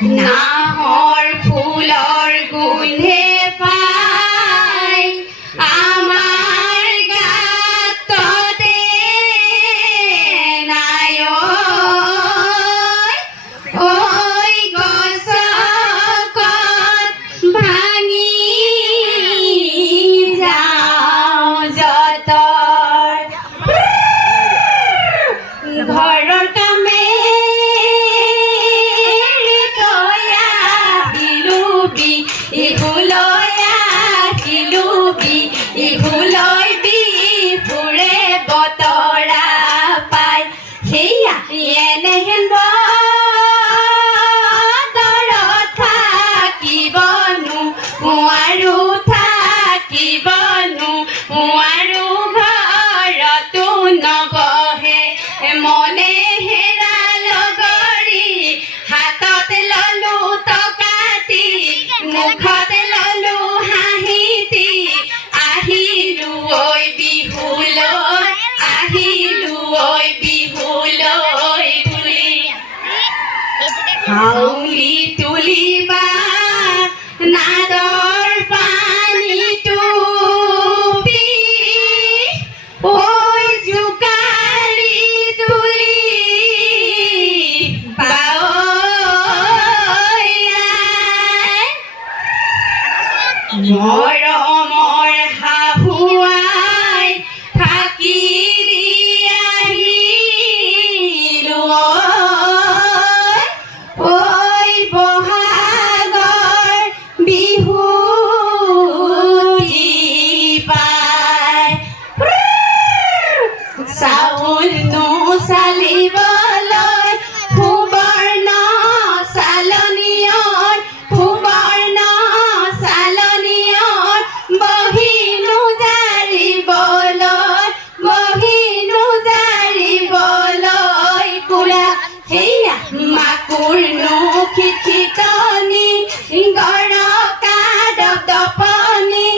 নাহৰ ফুলৰ গোন্ধে পাই আমাৰ গাততে নাই ঐ গছত ভাঙি যাওঁ যতৰ ঘৰৰ কামে ইহুলৈ বিহুৰে বতৰা পাই সেয়া এনেহেন বতৰত থাকিবনো আৰু ঘৰতো নবহে মনে হেৰা লগৰী হাতত ললো টকাটি মুখত ললো হাঁহিটি আহিলো ঐ বিহুলৈ বুলি হাউলি তুলিবা নাদৰ পানীটো ঐ জোকাৰি তুলি মৰমৰ শাহুৱাই থাকি আহিলো ঐ বহাগৰ বিহু পাই চাউল চালিবলৈ সুবৰ্ণ চালনীয়ত বহিনো জাৰিবলৈ কুলা সেয়া মাকুৰ খিচিতনি গৰকা দপদপনি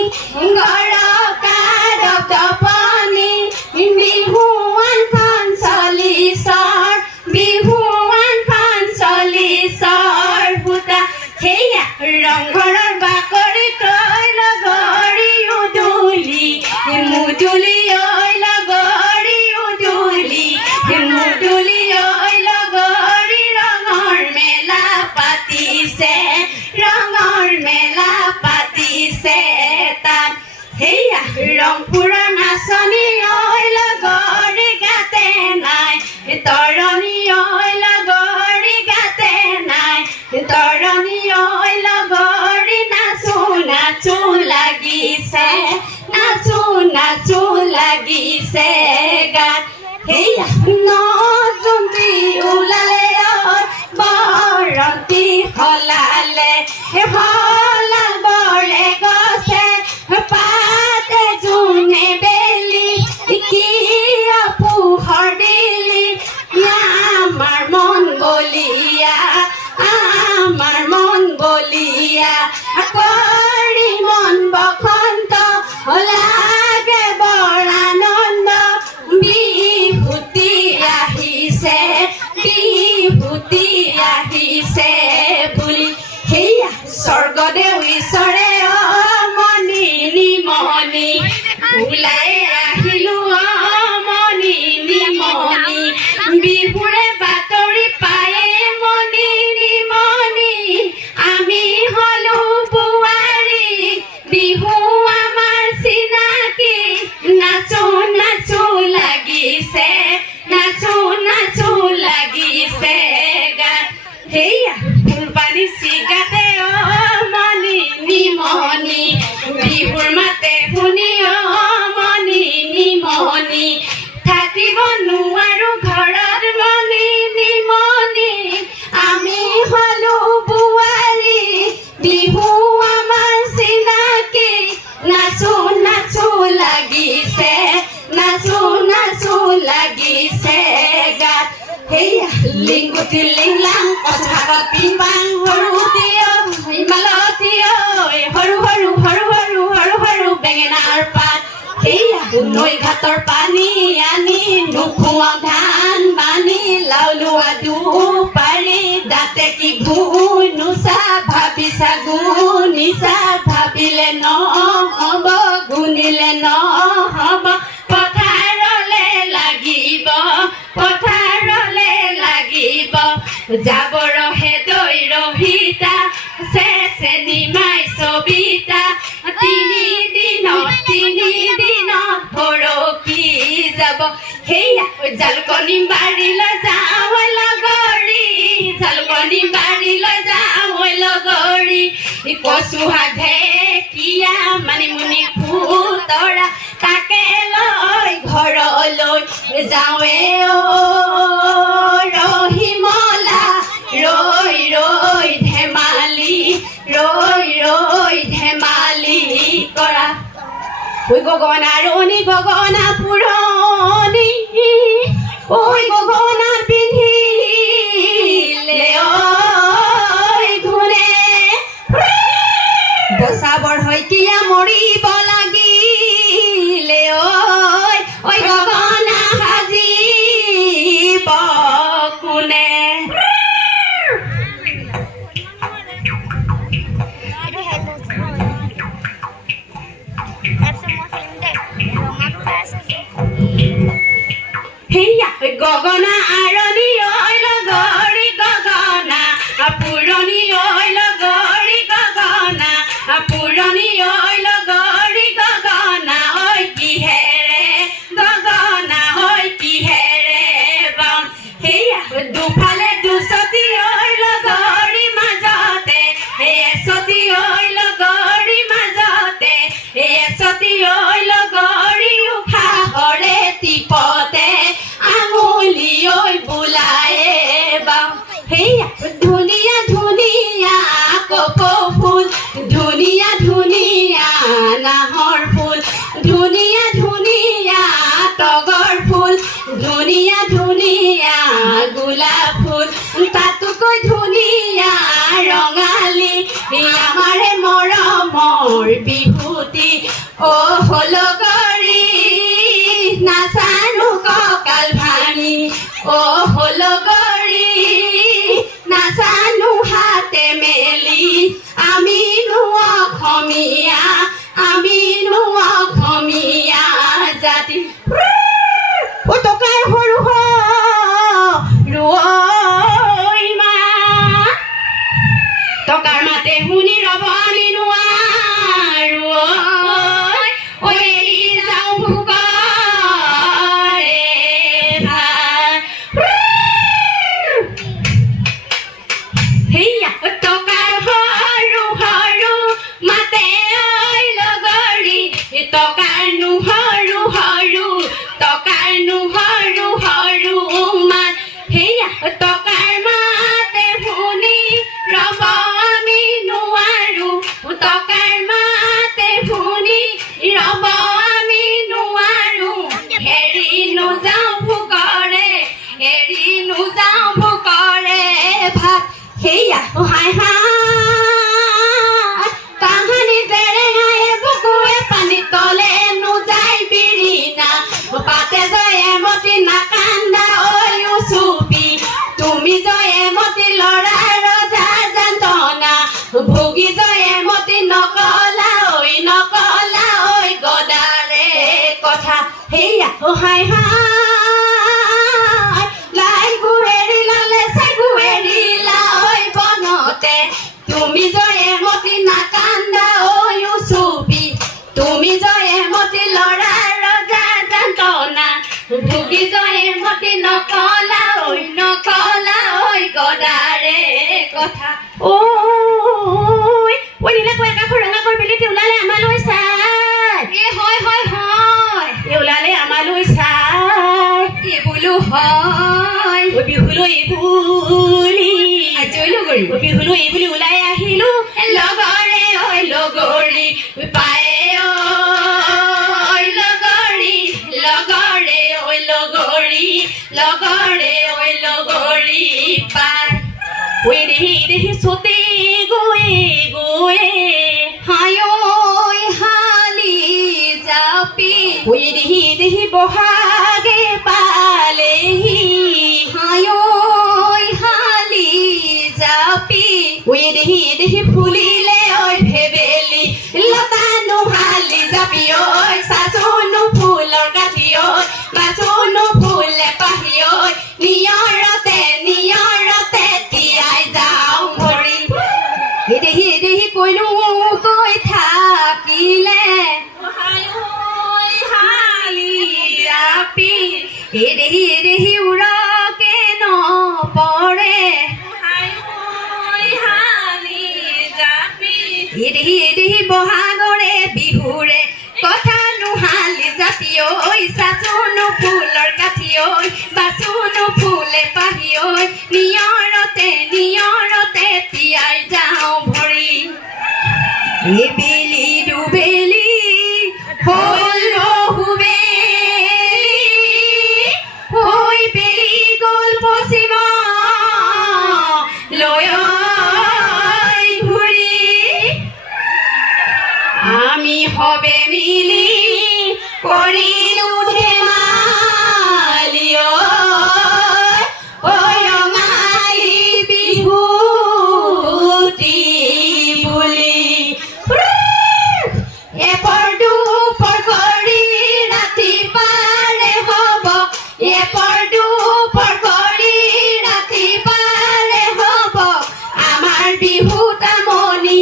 বিহুৱান ফাঞ্চলিছৰ সূতা সেয়া ৰংঘৰৰ বাকৰি তই লগৰী উদুলি মুদুলি ঐ লগৰী উদুলি মুদুলি ঐ লগৰী ৰঙৰ মেলা পাতিছে তাত সেয়া ৰংপুৰৰ নাচনী ঐ লগৰী গাতে নাই তৰণী ঐ লগৰী গাতে নাই তৰণী ঐ লগৰী নাচো লাগিছে গাত সেয়া নতুনটি ওলালে বৰন্তি সলালে বৰে গছে পাতে জোনে বেলি কিয় পোহৰ দিলি আমাৰ মন বলিয়া কৰি মন বসন্ত লাগে বৰ আনন্দ বিহুতি আহিছে বুলি সেয়া স্বৰ্গদেউ ঈশ্বৰে মণি নিমনি ওলাই আহিলো মণি নিমনি বিহুৰে বাতৰি পায়ে মণি নিমনি আমি হলো বোৱাৰী বিহু আমাৰ চিনাকি নাচো লাগিছে গাত সেয়া ফুলপানী চিগাতে মণি নিমনি বিহুৰ মাতে শুনি মণি নিমনি থাকিব নোৱাৰো ঘৰত মণি নিমনি আমি হলো বোৱাৰী বিহু আমাৰ চিনাকি নাচো লাগিছে গাত সেয়া লিংগুটি লিংলাং পথাৰত পিম্পাং সৰু বেঙেনাৰ পাত সেয়া নৈ ঘাটৰ পানী আনি নুখুৱাও ধান বানি লাও লোৱা দু পাৰি দাঁতে কি ঘূ ৰহে দৈ ৰহিতা চেচে নিমাই ছবিতা তিনি দিনত ভৰকি যাব সেয়া জালকনি বাৰীলৈ যাওঁ লগৰী জালকনি বাৰীলৈ যাওঁ লগৰী কচু হাধে কিয়া মানিমুনি খুতৰা তাকে লৈ ঘৰলৈ যাওঁৱে ৰহিমলা ৰৈ ৰৈ ধেমালি কৰা ঐ গগনা ৰণী গগনা পুৰণি ঐ গগনা পিন্ধিলে ঘূৰে বচাবৰ শইকীয়া মৰিব লাগিলে ঐ গগনা সাজিব কোনে সেয়া গগনা আৰণি ঐ লগৰী গগনা পুৰণি ঐ লগৰী গগনা পুৰণি ঐ লগৰী গগনা ঐ কিহেৰে গগনা ঐ কিহেৰে বাম সেয়া দুফালে দুচতি ঐ লগৰী মাজতে এচতি ঐ লগৰী মাজতে এচতি ঐ লগৰী উশাহৰে টিপতে আঙুলি ঐ বোলায়ে বাম সেয়া ধুনীয়া ধুনীয়া কপৌ ফুল ধুনীয়া ধুনীয়া নাহৰ ফুল ধুনীয়া ধুনীয়া তগৰ ফুল ধুনীয়া ধুনীয়া গোলাপ ফুল তাতোকৈ ধুনীয়া ৰঙালী আমাৰে মৰমৰ বিভূতি লগৰী নাচানো কঁকাল ভাঙি লগৰী নাচানো হাতে মেলি আমিনো অসমীয়া জাতি টকাৰ সৰু ৰৈ মা টকাৰ মাতে শুনি ৰবনি নোৱাৰো ঐ এৰি যাওঁ ভোকৰে সেয়া টকাৰ সৰু মাতে ঐ লগৰী টকাৰ সৰু মাত সেয়া টকাৰ মাতে শুনি ৰব আমি নোৱাৰো টকাৰ মাতে শুনি ৰব আমি নোৱাৰো হেৰি নোযাওঁ ভোকৰে ভাত সেয়া হাই কাহানি জেৰেঙাই বুকুৱে পানী তলে নোযাই বিৰিণা পাতে জয়মতী নাকান্দা ঐ চুপি তুমি জয়মতী ল'ৰাৰ ৰজা যান্তনা ভোগী জয়মতী নকলা ঐ গদাৰে কথা সেয়া হাই লাই গুৱেৰি লালে চাই গুৱেৰিলা ঐ বনতে তুমি জয়মতী নাকান্দা ঐ চুপি তুমি জয়মতী ল'ৰাৰ ৰজা যান্তনা ভোগী জয়মতী নকলা ঐ গদাৰে কথা নীলাকৈ আকাশৰ ৰঙাকৈ বেলিটি ওলালে আমালৈ চাই হয় ওলালে আমালৈ চাই বোলো হয় বিহুলৈ বুলি বিহুলৈ বুলি ওলাই আহিলো লগৰে লগৰী পায়ে লগৰী পাই দেহি চতে গৈ হালি জাপি দেহি বহাগে পালেহি হালি জাপি দেহি ফুলিলে ভেবেলি লতা নোহালি জাপি চাচোনো ফুলৰ কাঠি বাচোনো ফুলে পাহি নিয়ৰতে তিয়াই এদেহি উৰকে নপৰে এদেহি বহাগৰে বিহুৰে কথা নুহালি জাতি ঐ চাচোনো ফুলৰ কাঠি ঐ বাচোনো ফুলে পাহি ঐ নিয়ৰতে তিয়াই যাওঁ ভৰি এবেলি দুবেলি হ'ল ৰহুবেলি হৈ বেলি গ'ল পশ্চিম লৈ ঘূৰি আমি সবে মিলি কৰিলো ধেমালি ঐ ৰঙালী বিহুটি বুলি এপৰ দুপৰ কৰি ৰাতি পাৰে হ'ব এপৰ দুপৰ কৰি ৰাতি পাৰে হ'ব আমাৰ বিহু তামনি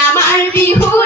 আমাৰ বিহু